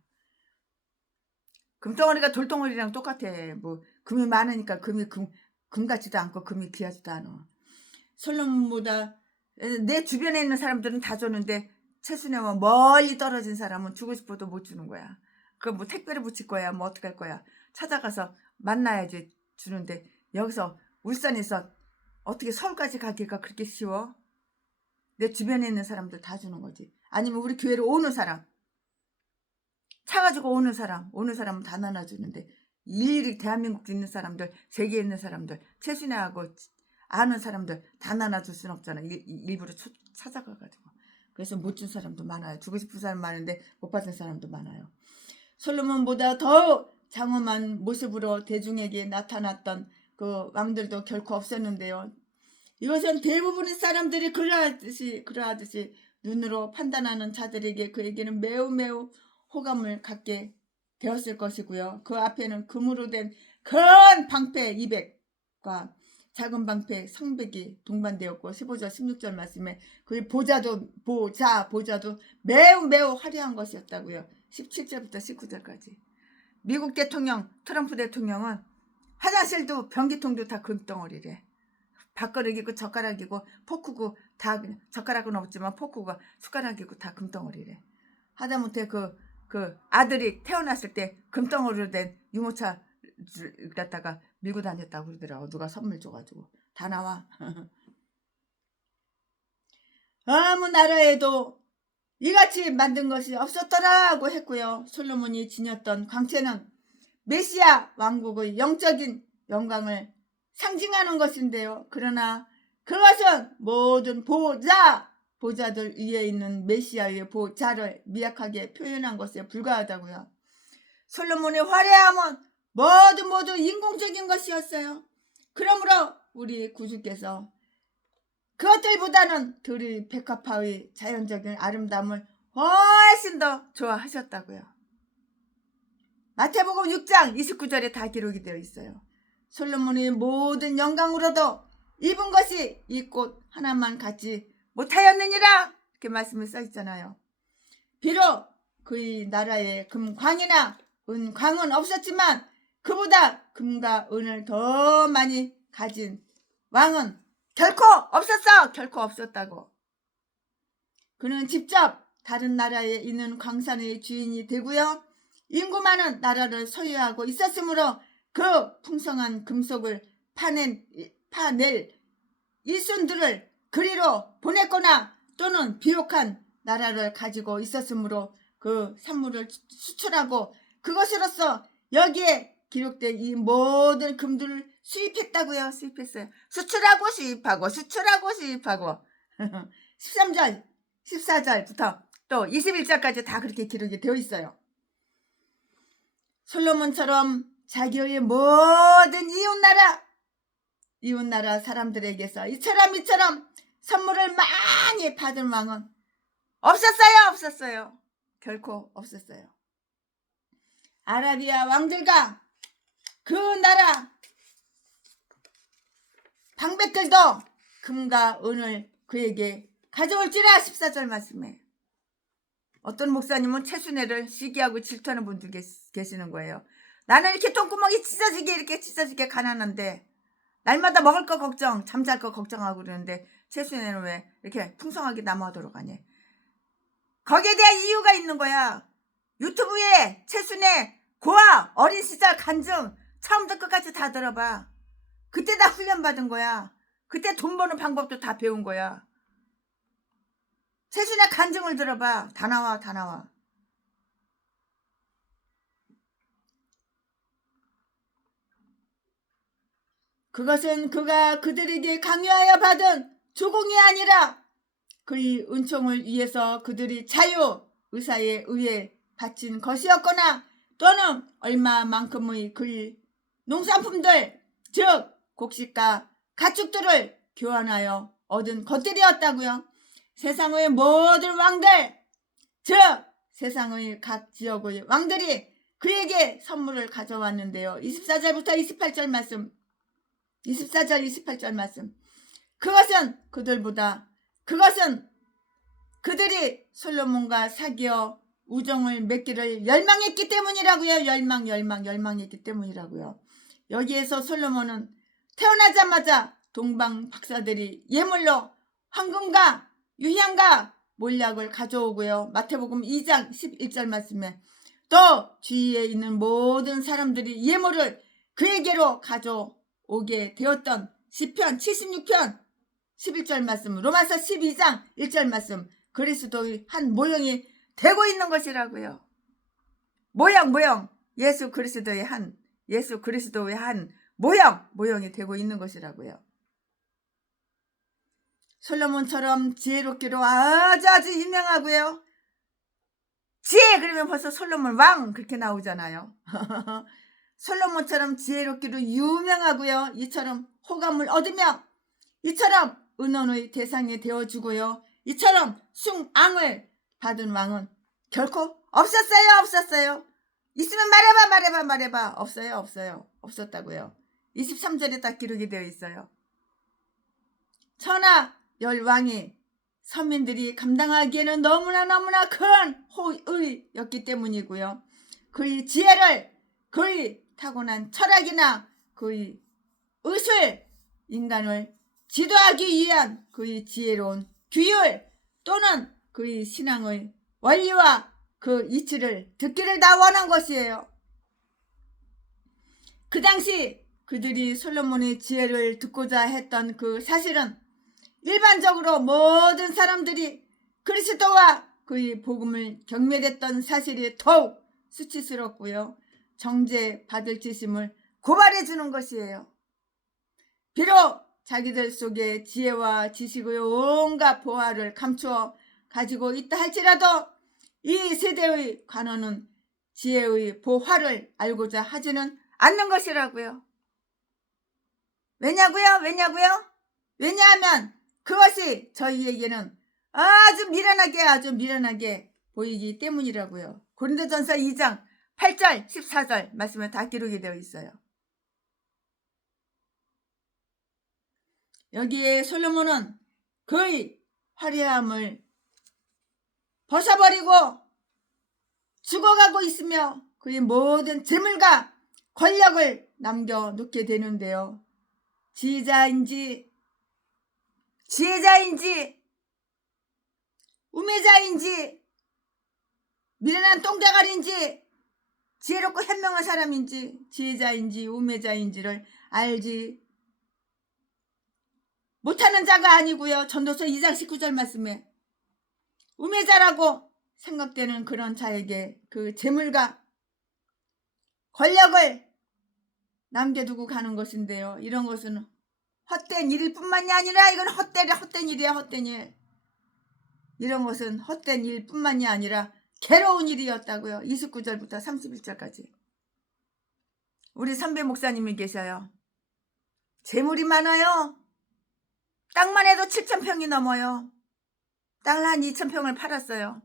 금덩어리가 돌덩어리랑 똑같아. 뭐 금이 많으니까 금이 금 같지도 않고 금이 귀하지도 않아. 솔로몬보다 내 주변에 있는 사람들은 다 줬는데 최순애와 멀리 떨어진 사람은 주고 싶어도 못 주는 거야. 그거 뭐 택배를 붙일 거야, 뭐 어떡할 거야. 찾아가서 만나야지 주는데 여기서 울산에서 어떻게 서울까지 가기가 그렇게 쉬워? 내 주변에 있는 사람들 다 주는 거지. 아니면 우리 교회로 오는 사람, 차 가지고 오는 사람은 다 나눠주는데 일일이 대한민국에 있는 사람들, 세계에 있는 사람들, 최순애하고 아는 사람들 다 나눠줄 수는 없잖아. 일부러 찾아가가지고. 그래서 못 준 사람도 많아요. 주고 싶은 사람 많은데 못 받은 사람도 많아요. 솔로몬보다 더 장엄한 모습으로 대중에게 나타났던 그 왕들도 결코 없었는데요. 이것은 대부분의 사람들이 그러하듯이 눈으로 판단하는 자들에게 그에게는 매우 매우 호감을 갖게 되었을 것이고요. 그 앞에는 금으로 된 큰 방패 200과 작은 방패 300이 동반되었고 15절 16절 말씀에 그 보좌도 매우 매우 화려한 것이었다고요. 17절부터 19절까지 미국 대통령 트럼프 대통령은 화장실도 변기통도 다 금덩어리래. 밥그릇이고 젓가락이고 포크고 다, 젓가락은 없지만 포크고 숟가락이고 다 금덩어리래. 하다못해 그 아들이 태어났을 때 금덩어리로 된 유모차를 갖다가 밀고 다녔다고 그러더라고. 누가 선물 줘가지고. 다 나와. 아무 나라에도 이같이 만든 것이 없었더라고 했고요. 솔로몬이 지녔던 광채는 메시아 왕국의 영적인 영광을 상징하는 것인데요. 그러나 그것은 모든 보좌들 위에 있는 메시아의 보좌를 미약하게 표현한 것에 불과하다고요. 솔로몬의 화려함은 모두 인공적인 것이었어요. 그러므로 우리 구주께서 그것들보다는 들의 백합화의 자연적인 아름다움을 훨씬 더 좋아하셨다고요. 마태복음 6장 29절에 다 기록이 되어 있어요. 솔로몬의 모든 영광으로도 입은 것이 이 꽃 하나만 갖지 못하였느니라, 이렇게 말씀을 써 있잖아요. 비록 그의 나라에 금광이나 은광은 없었지만 그보다 금과 은을 더 많이 가진 왕은 결코 없었다고. 그는 직접 다른 나라에 있는 광산의 주인이 되고요. 인구 많은 나라를 소유하고 있었으므로 그 풍성한 금속을 파낼 일손들을 그리로 보냈거나 또는 비옥한 나라를 가지고 있었으므로 그 산물을 수출하고 그것으로서 여기에 기록된 이 모든 금들을 수입했다고요. 수입했어요. 수출하고 수입하고 13절 14절부터 또 21절까지 다 그렇게 기록이 되어 있어요. 솔로몬처럼 자기의 모든 이웃나라 사람들에게서 이처럼 선물을 많이 받은 왕은 없었어요. 결코 없었어요. 아라비아 왕들과 그 나라 방백들도 금과 은을 그에게 가져올지라. 14절 말씀에 어떤 목사님은 채순애를 시기하고 질투하는 분들 계시는 거예요. 나는 이렇게 똥구멍이 찢어지게 가난한데 날마다 먹을 거 걱정, 잠잘 거 걱정하고 그러는데 채순애는 왜 이렇게 풍성하게 남아도록 하냐. 거기에 대한 이유가 있는 거야. 유튜브에 채순애 고아 어린 시절 간증 처음부터 끝까지 다 들어봐. 그때 다 훈련받은 거야. 그때 돈 버는 방법도 다 배운 거야. 채순애 간증을 들어봐. 다 나와. 그것은 그가 그들에게 강요하여 받은 조공이 아니라 그의 은총을 위해서 그들이 자유의사에 의해 바친 것이었거나 또는 얼마만큼의 그의 농산품들 즉 곡식과 가축들을 교환하여 얻은 것들이었다고요. 세상의 모든 왕들 즉 세상의 각 지역의 왕들이 그에게 선물을 가져왔는데요. 24절부터 28절 말씀 24절 28절 말씀 그것은 그들이 솔로몬과 사귀어 우정을 맺기를 열망했기 때문이라고요. 열망했기 때문이라고요. 여기에서 솔로몬은 태어나자마자 동방 박사들이 예물로 황금과 유향과 몰약을 가져오고요. 마태복음 2장 11절 말씀에 또 주위에 있는 모든 사람들이 예물을 그에게로 가져오게 되었던 시편 76편 11절 말씀, 로마서 12장 1절 말씀, 그리스도의 한 모형이 되고 있는 것이라고요. 모형 예수 그리스도의 한 모형이 되고 있는 것이라고요. 솔로몬처럼 지혜롭기로 아주 유명하고요. 지혜 그러면 벌써 솔로몬 왕 그렇게 나오잖아요. 솔로몬처럼 지혜롭기로 유명하고요. 이처럼 호감을 얻으며 이처럼 은원의 대상이 되어주고요. 이처럼 숭앙을 받은 왕은 결코 없었어요. 있으면 말해봐. 없었다고요. 23절에 딱 기록이 되어 있어요. 천하 열왕이 서민들이 감당하기에는 너무나 큰 호의였기 때문이고요. 그의 지혜를 그의 타고난 철학이나 그의 의술, 인간을 지도하기 위한 그의 지혜로운 규율 또는 그의 신앙의 원리와 그 이치를 듣기를 다 원한 것이에요. 그 당시 그들이 솔로몬의 지혜를 듣고자 했던 그 사실은 일반적으로 모든 사람들이 그리스도와 그의 복음을 경멸했던 사실이 더욱 수치스럽고요. 정죄받을 짓임을 고발해 주는 것이에요. 비록 자기들 속에 지혜와 지식의 온갖 보화를 감추어 가지고 있다 할지라도 이 세대의 관원은 지혜의 보화를 알고자 하지는 않는 것이라고요. 왜냐고요? 왜냐하면 그것이 저희에게는 아주 미련하게 보이기 때문이라고요. 고린도전서 2장 8절 14절 말씀에 다 기록이 되어 있어요. 여기에 솔로몬은 그의 화려함을 벗어버리고 죽어가고 있으며 그의 모든 재물과 권력을 남겨놓게 되는데요. 지혜자인지 우매자인지 미련한 똥대가리인지 지혜롭고 현명한 사람인지 지혜자인지 우매자인지를 알지 못하는 자가 아니고요. 전도서 2장 19절 말씀에 우매자라고 생각되는 그런 자에게 그 재물과 권력을 남겨두고 가는 것인데요. 이런 것은 헛된 일일 뿐만이 아니라 이건 헛된 일이야. 헛된 일. 이런 것은 헛된 일 뿐만이 아니라 괴로운 일이었다고요. 29절부터 31절까지. 우리 선배 목사님이 계셔요. 재물이 많아요. 땅만 해도 7,000평이 넘어요. 땅을 한 2,000평을 팔았어요.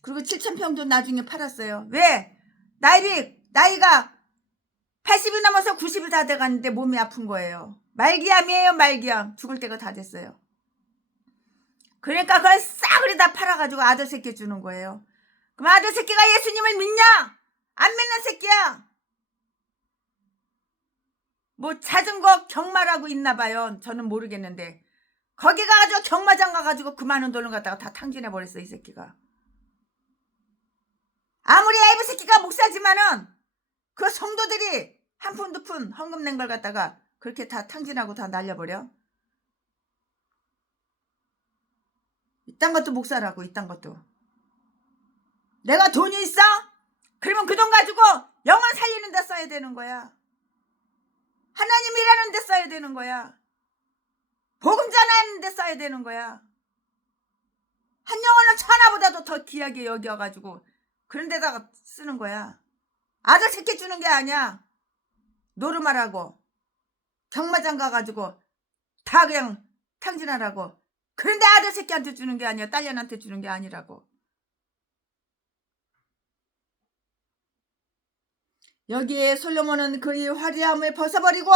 그리고 7,000평도 나중에 팔았어요. 왜? 나이가 80이 넘어서 90이 다 돼가는데 몸이 아픈 거예요. 말기암이에요. 말기암. 죽을 때가 다 됐어요. 그러니까 그걸 싸그리 다 팔아가지고 아들 새끼 주는 거예요. 그럼 아들 새끼가 예수님을 믿냐? 안 믿는 새끼야. 뭐 자전거 경마라고 있나 봐요. 저는 모르겠는데 거기 가가지고 경마장 가가지고 그 많은 돈을 갖다가 다 탕진해버렸어. 이 새끼가. 아무리 애비 새끼가 목사지만은 그 성도들이 한 푼 두 푼 헌금 낸 걸 갖다가 그렇게 다 탕진하고 다 날려버려. 이딴 것도 목사라고. 이딴 것도. 내가 돈이 있어? 그러면 그 돈 가지고 영혼 살리는 데 써야 되는 거야. 하나님이라는 데 써야 되는 거야. 복음 전하는 데 써야 되는 거야. 한 영혼을 천하보다도 더 귀하게 여겨가지고 그런 데다가 쓰는 거야. 아들 새끼 주는 게 아니야. 노름하라고 경마장 가가지고 다 그냥 탕진하라고. 그런데 아들 새끼한테 주는 게 아니야. 딸년한테 주는 게 아니라고. 여기에 솔로몬은 그의 화려함을 벗어버리고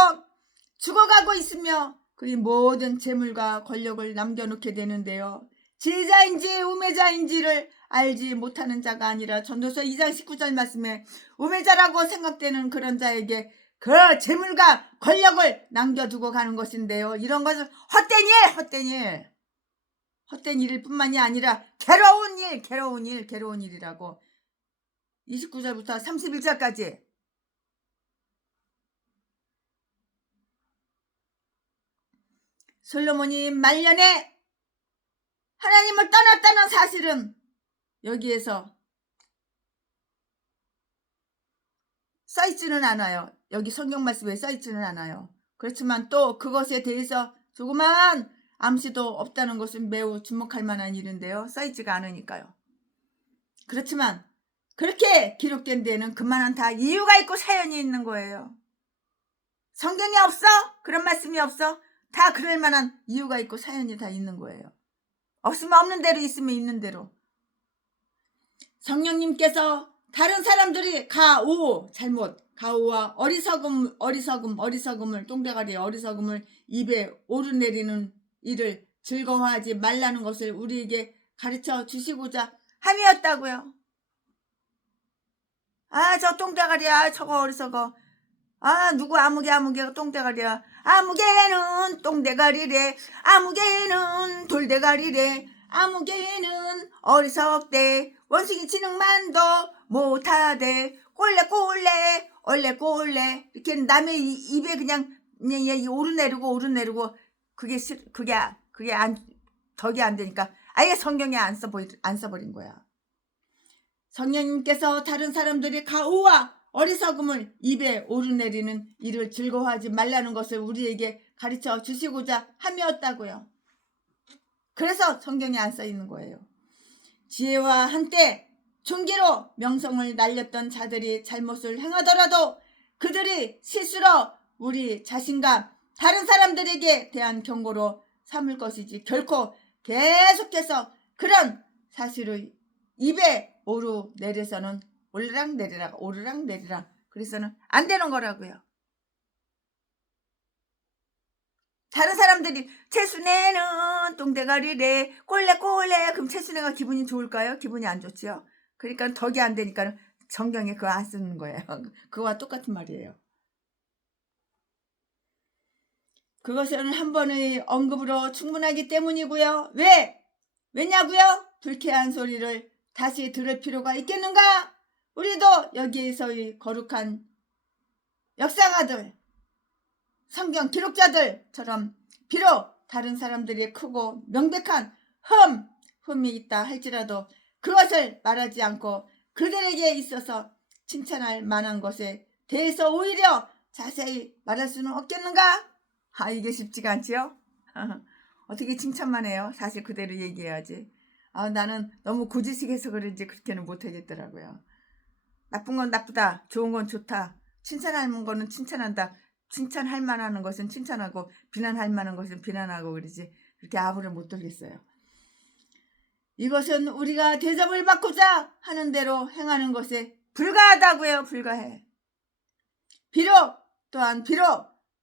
죽어가고 있으며 그의 모든 재물과 권력을 남겨놓게 되는데요. 지혜자인지 우매자인지를 알지 못하는 자가 아니라 전도서 2장 19절 말씀에 우매자라고 생각되는 그런 자에게 그 재물과 권력을 남겨두고 가는 것인데요. 이런 것은 헛된 일일 뿐만이 아니라 괴로운 일이라고. 29절부터 31절까지. 솔로몬이 말년에 하나님을 떠났다는 사실은 여기에서 써있지는 않아요. 여기 성경 말씀에 써있지는 않아요. 그렇지만 또 그것에 대해서 조그만 암시도 없다는 것은 매우 주목할 만한 일인데요. 써있지가 않으니까요. 그렇지만 그렇게 기록된 데에는 그만한 다 이유가 있고 사연이 있는 거예요. 성경이 없어? 그런 말씀이 없어? 다 그럴 만한 이유가 있고 사연이 다 있는 거예요. 없으면 없는 대로, 있으면 있는 대로. 성령님께서 다른 사람들이 가오와 어리석음을 똥대가리의 어리석음을 입에 오르내리는 일을 즐거워하지 말라는 것을 우리에게 가르쳐 주시고자 함이었다고요. 아, 저 똥대가리야. 저거 어리석어. 아, 누구 아무개가 똥대가리야. 아무개는 똥대가리래. 아무개는 돌대가리래. 아무개는 어리석대. 원숭이 지능만도 못하대. 꼴레 얼레 이렇게 남의 입에 그냥 오르내리고 그게 안 덕이 안 되니까 아예 성경에 안 써버린 거야. 성령님께서 다른 사람들의 가오와 어리석음을 입에 오르내리는 일을 즐거워하지 말라는 것을 우리에게 가르쳐 주시고자 함이었다고요. 그래서 성경에 안 써있는 거예요. 지혜와 한때 총기로 명성을 날렸던 자들이 잘못을 행하더라도 그들이 실수로 우리 자신과 다른 사람들에게 대한 경고로 삼을 것이지 결코 계속해서 그런 사실을 입에 오르내려서는 오르락내리락 그래서는 안 되는 거라고요. 다른 사람들이 채순애는 똥대가리래 꼴레 그럼 채순애가 기분이 좋을까요? 기분이 안 좋지요. 그러니까 덕이 안 되니까 성경에 그거 안 쓰는 거예요. 그거와 똑같은 말이에요. 그것은 한 번의 언급으로 충분하기 때문이고요. 왜냐고요? 불쾌한 소리를 다시 들을 필요가 있겠는가? 우리도 여기에서의 거룩한 역사가들, 성경 기록자들처럼 비록 다른 사람들이 크고 명백한 흠이 있다 할지라도 그것을 말하지 않고 그들에게 있어서 칭찬할 만한 것에 대해서 오히려 자세히 말할 수는 없겠는가? 아, 이게 쉽지가 않지요? 어떻게 칭찬만 해요? 사실 그대로 얘기해야지. 아, 나는 너무 고지식해서 그런지 그렇게는 못하겠더라고요. 나쁜 건 나쁘다, 좋은 건 좋다, 칭찬할 거는 칭찬한다, 칭찬할 만한 것은 칭찬하고 비난할 만한 것은 비난하고 그러지 그렇게 아부를 못 들겠어요. 이것은 우리가 대접을 받고자 하는 대로 행하는 것에 불과하다고요. 불과해. 비록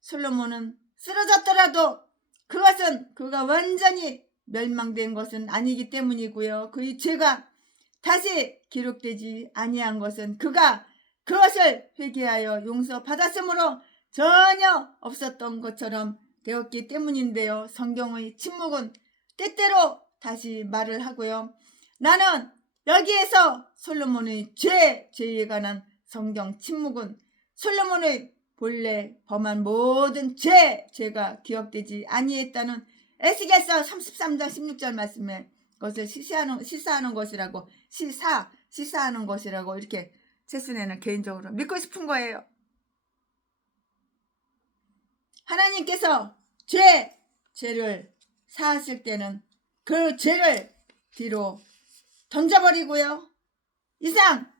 솔로몬은 쓰러졌더라도 그것은 그가 완전히 멸망된 것은 아니기 때문이고요. 그의 죄가 다시 기록되지 아니한 것은 그가 그것을 회개하여 용서받았으므로 전혀 없었던 것처럼 되었기 때문인데요. 성경의 침묵은 때때로 다시 말을 하고요. 나는 여기에서 솔로몬의 죄에 관한 성경 침묵은 솔로몬의 본래 범한 모든 죄가 기억되지 아니했다는 에스겔서 33장 16절 말씀에 그것을 시사하는 것이라고 시사하는 것이라고 이렇게 채순애는 개인적으로 믿고 싶은 거예요. 하나님께서 죄를 사하실 때는 그 죄를 뒤로 던져버리고요. 이상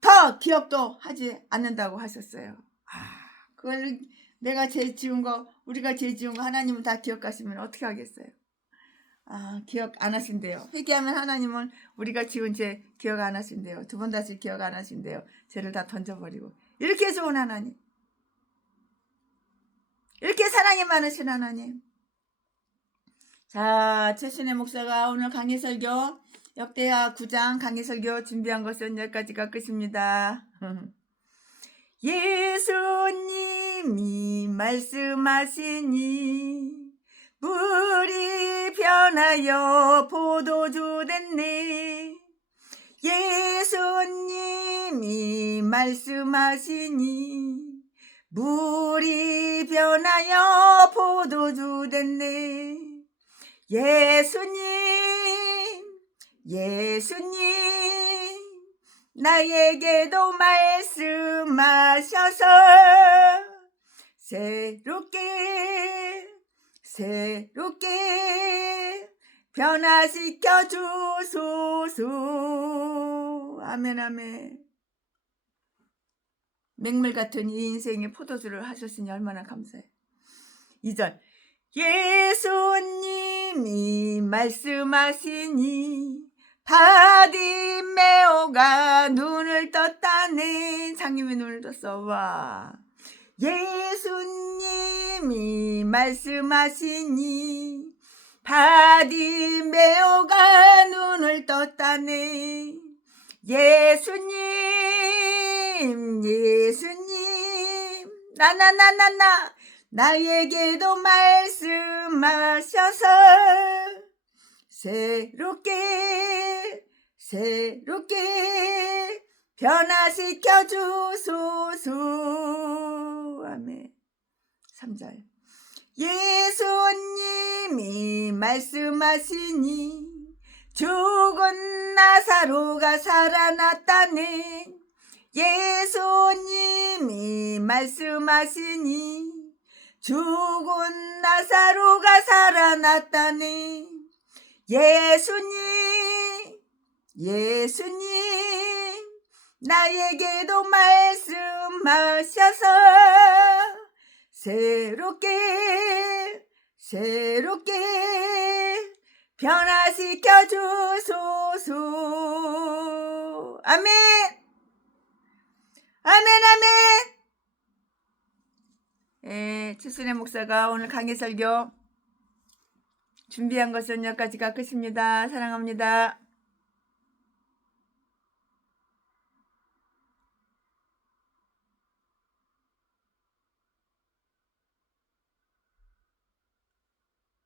더 기억도 하지 않는다고 하셨어요. 그걸 내가 죄 지은 거, 우리가 죄 지은 거 하나님은 다 기억하시면 어떻게 하겠어요? 기억 안 하신대요. 회개하면 하나님은 우리가 지은 죄 기억 안 하신대요. 두 번 다시 기억 안 하신대요. 죄를 다 던져버리고. 이렇게 좋은 하나님, 이렇게 사랑이 많으신 하나님. 자, 최신의 목사가 오늘 강해설교 역대하 9장 강해설교 준비한 것은 여기까지가 끝입니다. 예수님이 말씀하시니 물이 변하여 포도주 됐네. 예수님이 말씀하시니 물이 변하여 포도주 됐네. 예수님 나에게도 말씀하셔서 새롭게 변화시켜 주소서. 아멘 아멘. 맹물 같은 이 인생의 포도주를 하셨으니 얼마나 감사해. 2절 예수님이 말씀하시니 바디메오가 눈을 떴다네. 장님이 눈을 떴어. 와. 예수님이 말씀하시니 바디메오가 눈을 떴다네. 예수님 예수님 나나나나나 나에게도 말씀하셔서 새롭게 변화시켜 주소서. 아멘. 3절 예수님이 말씀하시니 죽은 나사로가 살아났다네. 예수님이 말씀하시니 죽은 나사로가 살아났다네. 예수님 나에게도 말씀하셔서 새롭게 변화시켜 주소서. 아멘. 최순애 목사가 오늘 강해 설교 준비한 것은 여기까지가 끝입니다. 사랑합니다.